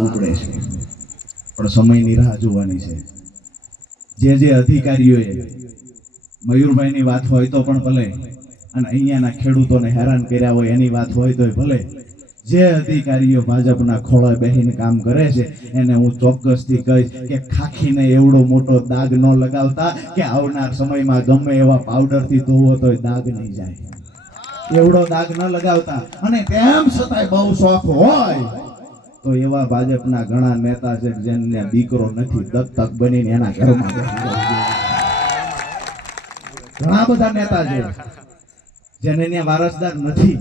ઉપડે છે. પણ સમયની રાહ જોવાની છે. જે જે અધિકારીઓએ મયુરભાઈની વાત હોય તો પણ ભલે, અને અહીંયાના ખેડૂતોને હેરાન કર્યા હોય એની વાત હોય તોય ભલે, જે અધિકારીઓ ભાજપના ખોળે બેહીને કામ કરે છે, એને હું ચોક્કસથી કહીશ કે ખાખીને એવડો મોટો દાગ ન લગાવતા કે આવનાર સમયમાં ગમે એવા પાવડરથી ધોવો તોય દાગ નહીં જાય. એવડો દાગ ન લગાવતા, અને તેમ છતાંય બહુ શોખ હોય. તો એવા ભાજપના ઘણા નેતા છે જેમને દીકરો નથી, દત્તક બનીને એના ઘરમાં. ઘણા બધા નેતા છે જેને વારસદાર નથી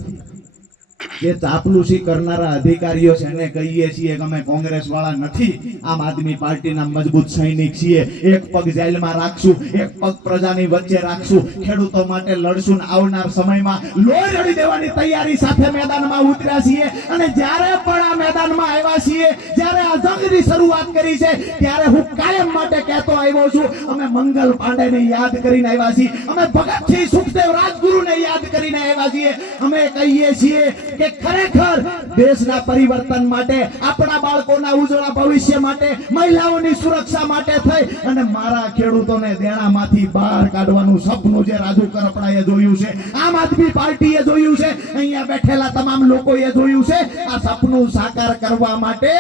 જે ચાપલુસી કરનારા અધિકારીઓ છે? એને કહીએ છીએ કે અમે કોંગ્રેસ વાળા નથી. આમ આદમી પાર્ટીના મજબૂત સૈનિક છીએ. એક પગ જેલમાં રાખશું, એક પગ પ્રજાની વચ્ચે રાખશું. ખેડૂતો માટે લડશું આવનાર સમયમાં લોહી રડી દેવાની તૈયારી સાથે મેદાનમાં ઉતર્યા છીએ. અને જ્યારે પણ આ મેદાનમાં આવ્યા છીએ, જ્યારે આ જંગની શરૂઆત કરી છે, ત્યારે હું કાયમ માટે કહેતો આવ્યો છું, અમે મંગલ પાંડેને યાદ કરીને આવ્યા છીએ. અમે ભગતસિંહ સુખદેવ રાજગુરુને યાદ કરીને આવ્યા છીએ. અમે કહીએ છીએ કે ખરેખર દેશના પરિવર્તન માટે, આપણા બાળકોના ઉજળા ભવિષ્ય માટે, મહિલાઓની સુરક્ષા માટે થઈ અને મારા ખેડૂતોને દેણામાંથી બહાર કાઢવાનું સપનું જે રાજુ કરપડાએ જોયું છે, આમ આદમી પાર્ટીએ જોયું છે, અહીંયા બેઠેલા તમામ લોકોએ જોયું છે, આ સપનું સાકાર કરવા માટે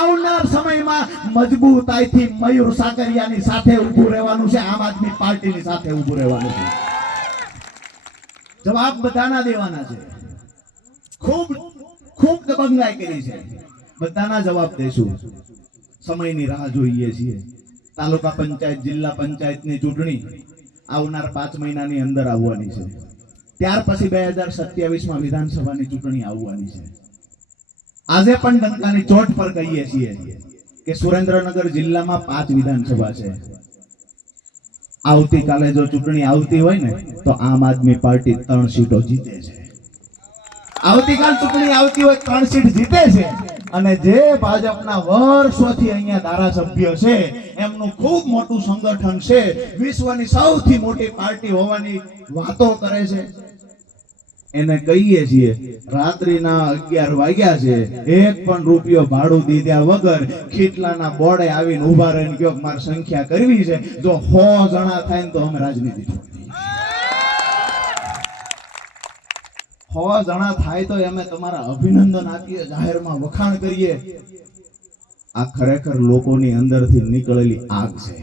આવનાર સમયમાં મજબૂતાઈથી મયુર સાકરિયાની સાથે ઊભું રહેવાનું છે, આમ આદમી પાર્ટીની સાથે ઊભું રહેવાનું છે. જવાબ બધાના દેવાના છે. ખૂબ ખૂબ દબંગાઈ કરી છે. બધાના જવાબ દેશું. સમયની રાહ જોઈએ છીએ. તાલુકા પંચાયત, જિલ્લા પંચાયતની ચૂંટણી આવનાર પાંચ મહિનાની અંદર આવવાની છે. ત્યાર પછી બે હજાર સત્યાવીસમાં વિધાનસભાની ચૂંટણી આવવાની છે. આજે પણ ડંકાની ચોટ પર કહીએ છીએ કે સુરેન્દ્રનગર જિલ્લામાં પાંચ વિધાનસભા છે. આવતીકાલે જો ચૂંટણી આવતી હોય ને, તો આમ આદમી પાર્ટી ત્રણ સીટો જીતે છે. આવતીકાલ ચૂંટણી આવતી હોય ત્રણ સીટ જીતે છે. અને જે ભાજપના વર્ષોથી અહીંયા ધારાસભ્ય છે, એમનું ખૂબ મોટું સંગઠન છે, વિશ્વની સૌથી મોટી પાર્ટી હોવાની વાતો કરે છે. એને કહીએ છીએ, રાત્રિના અગિયાર વાગ્યા છે, એક પણ રૂપિયો ભાડું દીધા વગર ખીટલાના બોર્ડે આવીને ઊભા રહીને કયો મારે સંખ્યા કરવી છે. જો સો જણા થાય તો અમે રાજનીતિ છોડી જણા થાય તો અમે તમારા અભિનંદન આપીએ, જાહેરમાં વખાણ કરીએ. આ ખરેખર લોકોની અંદરથી નીકળેલી આગ છે.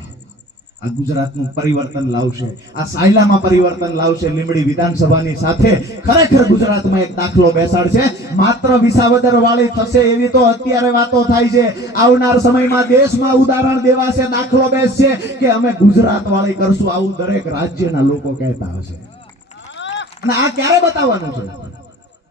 આ ગુજરાતનું પરિવર્તન લાવશે, આ સાયલામાં પરિવર્તન લાવશે લીમડી વિધાનસભાની સાથે. ખરેખર ગુજરાતમાં એક દાખલો બેસાડશે માત્ર વિસાવદર વાળી થશે એવી તો અત્યારે વાતો થાય છે. આવનાર સમયમાં દેશમાં ઉદાહરણ દેવાશે, દાખલો બેસશે કે અમે ગુજરાત વાળી કરશું. આવું દરેક રાજ્યના લોકો કહેતા હશે. અને આ ક્યારે બતાવવાનું છે?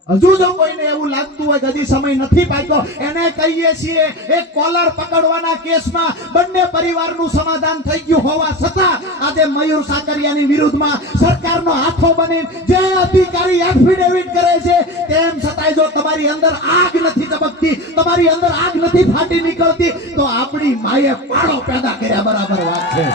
હજુ જો કોઈને એવું લાગતું હોય હજી સમય નથી પાક્યો, એને કહીએ છીએ, એક કોલર પકડવાના કેસમાં બંને પરિવારનું સમાધાન થઈ ગયું હોવા છતાં આજે મયુર સાકરિયાની વિરુદ્ધમાં સરકારનો હાથો બની જે અધિકારી એફિડેવિટ કરે છે, તેમ છતાંય જો તમારી અંદર આગ નથી ધબકતી તમારી અંદર આગ નથી ફાટી નીકળતી, તો આપણી માએ પાળો પેદા કર્યા, બરાબર વાત છે.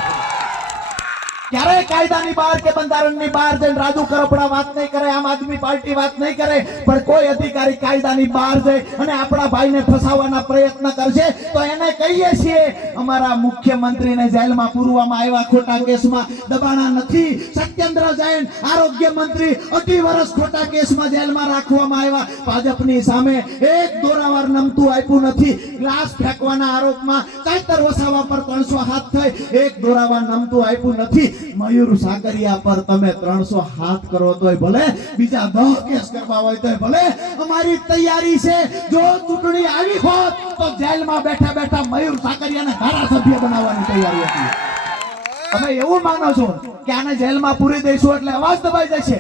ક્યારે કાયદાની બહાર કે બંધારણની બહાર જઈને રાજુ કરપડા વાત નહીં કરે, આમ આદમી પાર્ટી વાત નહીં કરે, પણ કોઈ અધિકારી કાયદાની બહાર જાય અને આપણા ભાઈને ફસાવવાના પ્રયત્ન કરશે, તો એને કહીએ છીએ, અમારા મુખ્યમંત્રીને જેલમાં પૂરવામાં આવ્યા ખોટા કેસમાં દબાણા નથી. સત્યેન્દ્ર જૈન આરોગ્ય મંત્રી અઢી વર્ષ ખોટા કેસમાં જેલમાં રાખવામાં આવ્યા. ભાજપની સામે એક દોરાવાર નમતું આપ્યું નથી. ગ્લાસ ફેંકવાના આરોપમાં કાયતર વસાવા પર ત્રણસો હાથ થઈ. એક દોરાવાર નમતું આપ્યું નથી. મયુર સાકરિયા પર તમે ત્રણસો હાથ કરો તોય ભલે, બીજા દહ કેસ કરવા હોય તોય ભલે. અમારી તૈયારી છે, જો ચૂંટણી આવી હોત તો જેલમાં બેઠા બેઠા મયુર સાકરિયાને ધારાસભ્ય બનાવવાની તૈયારી હતી. તમે એવું માનો છો કે આને જેલમાં પૂરી દઈશું એટલે અવાજ દબાઈ જશે?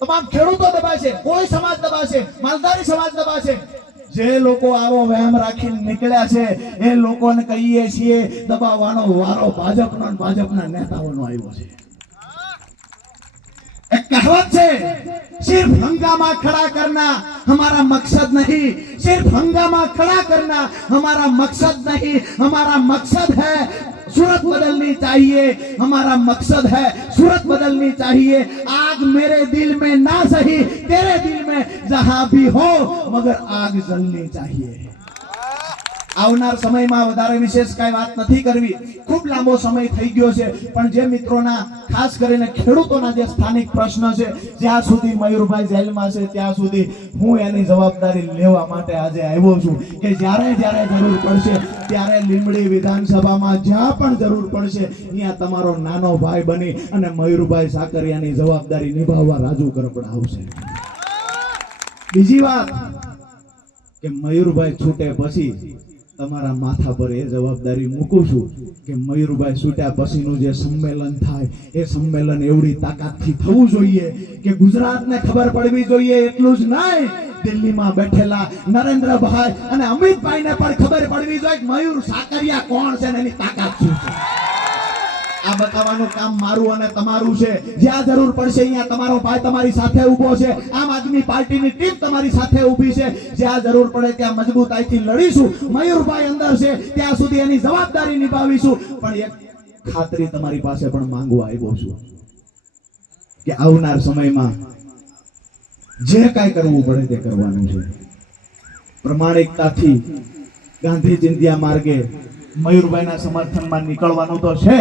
તમામ ખેડૂતો દબાશે, કોઈ સમાજ દબાશે, માલધારી સમાજ દબાશે. જે લોકો આવો વહેમ રાખીને નીકળ્યા છે એ લોકોને કહીએ છીએ દબાવવાનો વારો ભાજપનો અને ભાજપના નેતાઓનો આવ્યો છે एक कहावत है सिर्फ हंगामा खड़ा करना हमारा मकसद नहीं सिर्फ हंगामा खड़ा करना हमारा मकसद नहीं हमारा मकसद है सूरत बदलनी चाहिए हमारा मकसद है सूरत बदलनी चाहिए आग मेरे दिल में ना सही तेरे दिल में जहां भी हो मगर आग जलनी चाहिए આવનાર સમયમાં વધારે વિશેષ કાંઈ વાત નથી કરવી. ખૂબ લાંબો સમય થઈ ગયો છે, પણ જે મિત્રોના, ખાસ કરીને ખેડૂતોના જે સ્થાનિક પ્રશ્ન છે, જ્યાં સુધી મયુરભાઈ જેલમાં છે, ત્યાં સુધી હું એની જવાબદારી લેવા માટે આજે આવ્યો છું કે જ્યારે જ્યારે જરૂર પડશે, ત્યારે લીંબડી વિધાનસભામાં જ્યાં પણ જરૂર પડશે, ત્યાં તમારો નાનો ભાઈ બની અને મયુરભાઈ સાકરિયાની જવાબદારી નિભાવવા રાજુ કરપડા આવશે. બીજી વાત કે મયુરભાઈ છૂટે પછી તમારા માથા પર એ જવાબદારી મૂકું છું કે મયુરભાઈ છૂટ્યા પછીનું જે સંમેલન થાય, એ સંમેલન એવડી તાકાતથી થવું જોઈએ કે ગુજરાતને ખબર પડવી જોઈએ, એટલું જ નહીં. દિલ્હીમાં બેઠેલા નરેન્દ્રભાઈ અને અમિતભાઈને પણ ખબર પડવી જોઈએ મયુર સાકરિયા કોણ છે એની તાકાત શું છે. આ બતાવવાનું કામ મારું અને તમારું છે. જ્યાં જરૂર પડશે અહીંયા તમારો ભાઈ તમારી સાથે ઊભો છે. આમ આદમી પાર્ટીની ટીમ તમારી સાથે ઊભી છે. જ્યાં જરૂર પડે ત્યાં મજબૂતાઈથી લડીશું. મયુરભાઈ અંદર છે. ત્યાં સુધી એની જવાબદારી નિભાવીશું. પણ એક ખાતરી તમારી પાસે પણ માંગવા આવ્યો છું કે આવનાર સમયમાં જે કાંઈ કરવું પડે તે કરવાનું છે. પ્રમાણિકતાથી ગાંધી ચિંધ્યા માર્ગે મયુરભાઈના સમર્થનમાં નીકળવાનું તો છે.